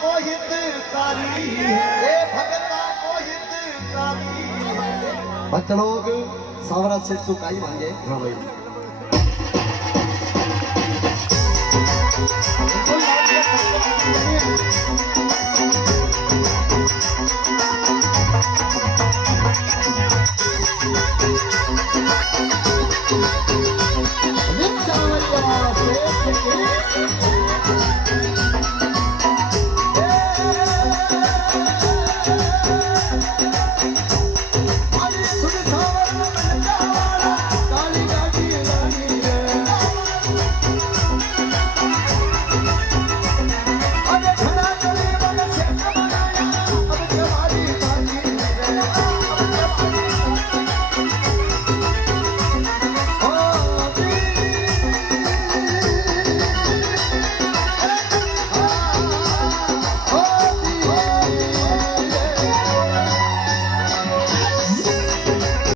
को हितकारी हे भगता को हितकारी। भक्त लोग सावरा से तो काई मांगे। हाँ भाई